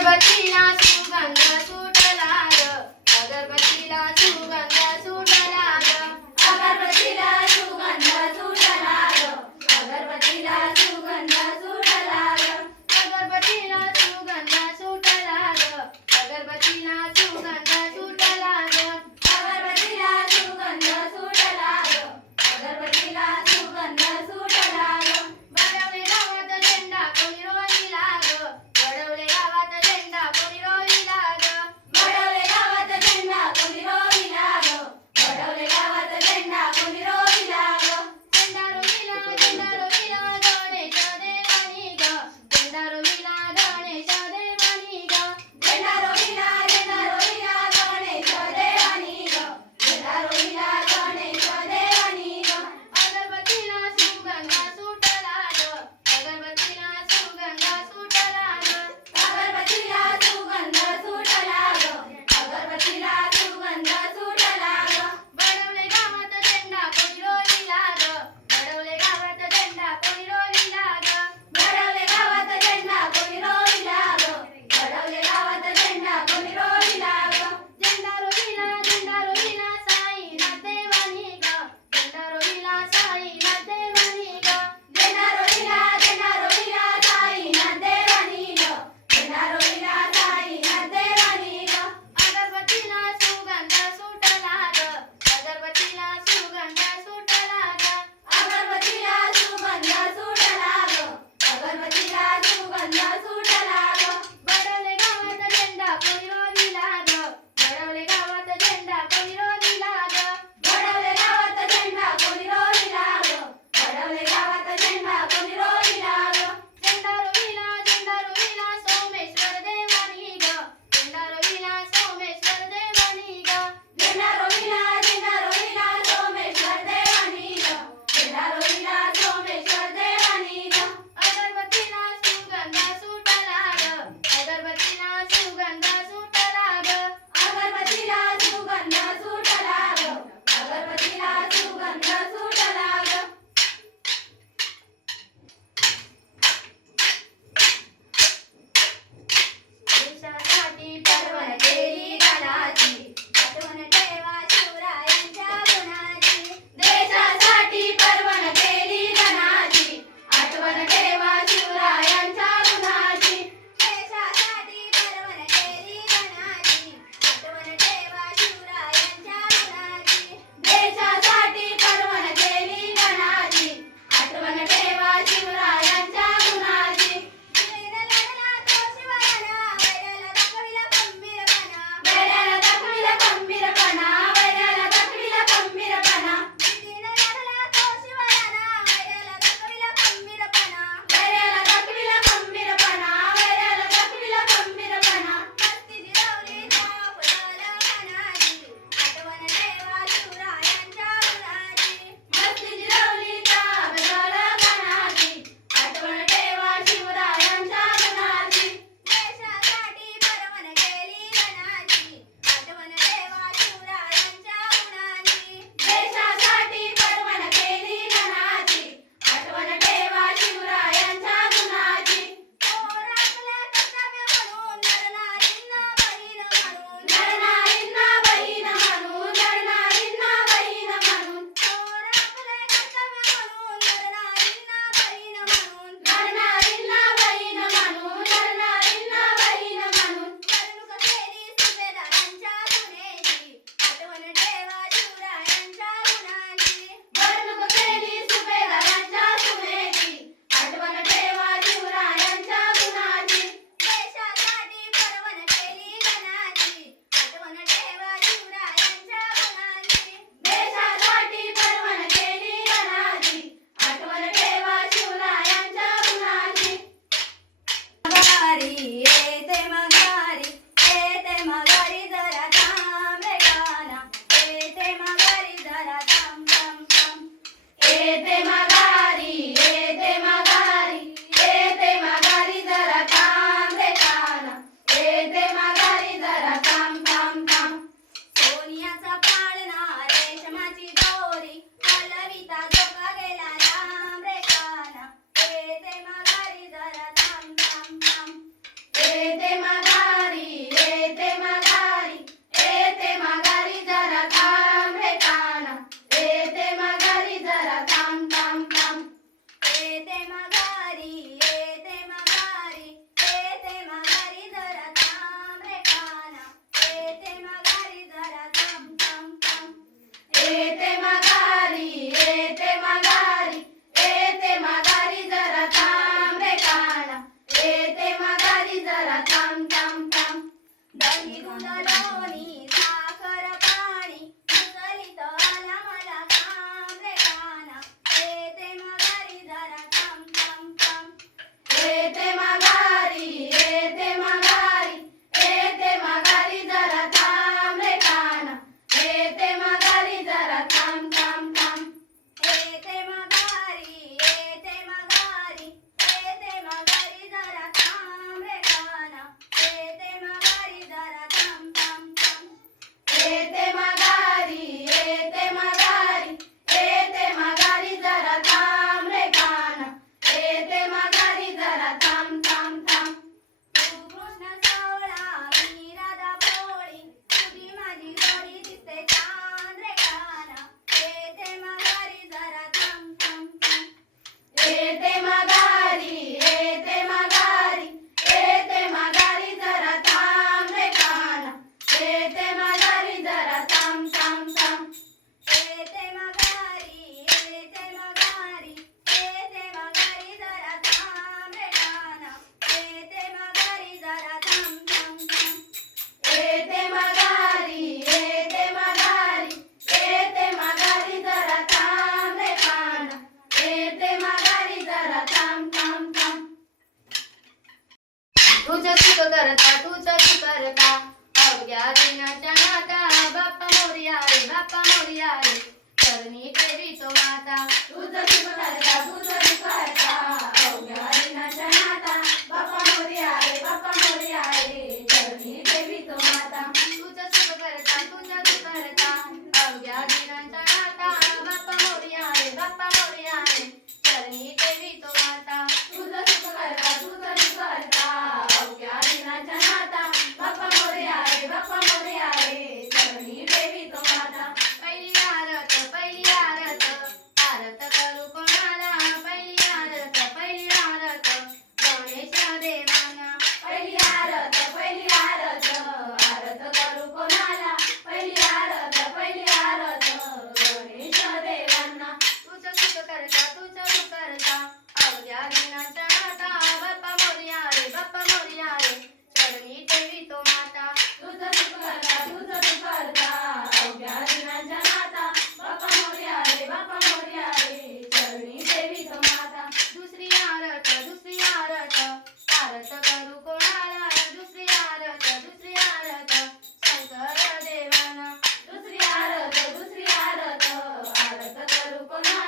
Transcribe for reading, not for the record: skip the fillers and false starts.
अगरबत्तीला सुगंध सुटला ग, अगरबत्तीला सुगंध सुटला ग, अगरबत्तीला सुगंध सुटला ग, अगरबत्तीला सुगंध सुटला ग, अगरबत्तीला सुगंध सुटला ग, अगरबत्तीला सुगंध सुटला ग, अगरबत्तीला सुगंध सुटला ग, अगरबत्तीला सुगंध सुटला ग. बडवले गावात झेंडा कोणी रोविला ग, बडवले गावात झेंडा कोणी रोविला ग, बडवले गावात झेंडा कोणी रोविला ग, बडवले गावात झेंडा कोणी रोविला ग. झेंडा रोविला गणेश देवानी ग, झेंडा रोविला गणेश देवानी ग, झेंडा रोविला गणेश देवानी ग, झेंडा रोविला गणेश देवानी ग. अगरबत्तीला सुगंध सुटला ग, अगरबत्तीला सुगंध सुटला ग, अगरबत्तीला सुगंध सुटला ग, अगरबत्तीला सुगंध सुटला ग. बडवले गावात झेंडा कोणी रोविला ग, बडवले गावात झेंडा कोणी रोविला ग, बडवले गावात झेंडा कोणी रोविला ग, बडवले गावात झेंडा कोणी रोविला ग. झेंडा रोविला साईनाथ देवानी ग, झेंडा रोविला साईनाथ देवानी ग, झेंडा रोविला साईनाथ देवानी ग, झेंडा रोविला साईनाथ देवानी ग. अगरबत्तीला सुगंध सुटला ग, अगरबत्तीला सुगंध सुटला ग, अगरबत्तीला सुगंध सुटला ग, अगरबत्तीला सुगंध सुटला ग. बडवले गावात झेंडा कोणी रोविला ग, बडवले गावात झेंडा कोणी रोविला ग, बडवले गावात झेंडा कोणी रोविला ग, बडवले गावात झेंडा कोणी रोविला ग. झेंडा रोविला सोमेश्वर देवानी ग, झेंडा रोविला सोमेश्वर देवानी ग, झेंडा रोविला सोमेश्वर देवानी ग, झेंडा रोविला सोमेश्वर देवानी ग. अगरबत्तीला सुगंध सुटला ग, अगरबत्तीला सुगंध सुटला ग, अगरबत्तीला सुगंध सुटला ग, अगरबत्तीला सुगंध सुटला ग. देशासाठी पर्वण केली गणाची, आठवण ठेवा शिवरायांच्या गुणाची. देशासाठी पर्वण केली गणाची, आठवण ठेवा शिवरायांच्या गुणाची. देशासाठी पर्वण केली गणाची, आठवण ठेवा शिवरायांच्या गुणाची. देशासाठी पर्वण केली गणाची, आठवण ठेवा शिवरायांच्या गुणाची. वैऱ्याला दाखविला खंबीरपणा, वैऱ्याला दाखविला खंबीरपणा, वैऱ्याला दाखविला खंबीरपणा, वैऱ्याला दाखविला खंबीरपणा, वैऱ्याला दाखविला खंबीरपणा. मस्ती जिरवली आपल्याला मनाची, आठवण ठेवा शिवरायांच्या गुणाची. मस्ती जिरवली आपल्याला मनाची, आठवण ठेवा शिवरायांच्या गुणाची. देशासाठी पर्वण केली गणाची, आठवण ठेवा शिवरायांच्या गुणाची. देशासाठी पर्वण केली गणाची, आठवण ठेवा शिवरायांच्या गुणाची. आपल्या कर्तव्य म्हणून लढणारींना बहीण म्हणून, लढणारींना बहीण म्हणून, लढणारींना बहीण म्हणून. आपल्या कर्तव्य म्हणून लढणारींना बहीण म्हणून, लढणारींना बहीण म्हणून, लढणारींना बहीण म्हणून. वर्णूक केली सुभेदारांच्या गुन्हेची, आठवण ठेवा शिवरायांच्या गुणाची. वर्णूक केली सुभेदारांच्या गुन्हेची, आठवण ठेवा शिवरायांच्या गुणाची. देशासाठी पर्वण केली गणाची, आठवण ठेवा शिवरायांच्या गुणाची. देशासाठी पर्वण केली गणाची, आठवण ठेवा शिवरायांच्या गुणाची. मगारी येते मगारी जरा थांब रे काना, येते मगारी जरा थांब थांब थांब. येते मगारी येते मगारी जरा थांब रे काना, येते मगारी जरा थांब थांब थांब. सोनियाचा पाळणा रेशमाची दोरी, हलविता झोका गेला लांब रे काना, येते मगारी जरा थांब थांब थांब. येते मगारी थांब थांब थांब दही दूध लोणी साखर पाणी उचलीत आला मला काम रे काना येते माघारी जरा थांब थांब थांब येते माघारी येते माघारी येते माघारी जरा थांब रे काना येते माघारी जरा थांब थांब थांब येते माघारी येते माघारी येते माघारी जरा थांब रे काना येते माघारी जरा थांब थांब थांब येते माघारी येते माघारी येते माघारी जरा थांब रे काना येते माघारी जरा थांब थांब थांब तू कृष्ण सावळा मी राधा भोळी तुझी माझी जोडी दिसते छान रे काना येते माघारी जरा थांब थांब थांब येते माघारी येते माघारी येते माघारी जरा थांब रे काना येते माघारी जरा थांब थांब थांब येते माघारी येते माघारी येते माघारी जरा थांब रे काना येते माघारी जरा थांब थांब थांब येते माघारी येते माघारी येते माघारी जरा थांब रे काना येते माघारी जरा थांब थांब थांब तुझं सुख करता तुझं सुख करता अवघ्या दिनाच्या नाता बाप्पा मोरया रे चरणी ठेवी तो माता तुझं सुख करता तुझं सुख करता अवघ्या दिनाच्या नाता बाप्पा मोरया रे चरणी ठेवी तो माता तुझं सुख करता अवघ्या दिनाच्या नाता बाप्पा मोरया रे चरणी ठेवी तो माता तुझं सुख करता अवघ्या दिनाच्या नाता बाप्पा मोरया रे चरणी ठेवी तो माता पहिली आरत आरत करू कोणाला पहिली आरत गणेश देवाना पहिली आरत आरत करू कोणाला पहिली आरत गणेश देवांना तुझं सुख करता अवघ्या दिनाच्या नाता बाप्पा मोरया रे चरणी ठेवी तो माता तुझं सुख करता अवघ्या दिनाच्या नाता बाप्पा मोरया रे चरणी ठेवी तो माता दुसरी आरत आरत करू कोणाला दुसरी आरत शंकर देवाना दुसरी आरत आरत करू कोणाला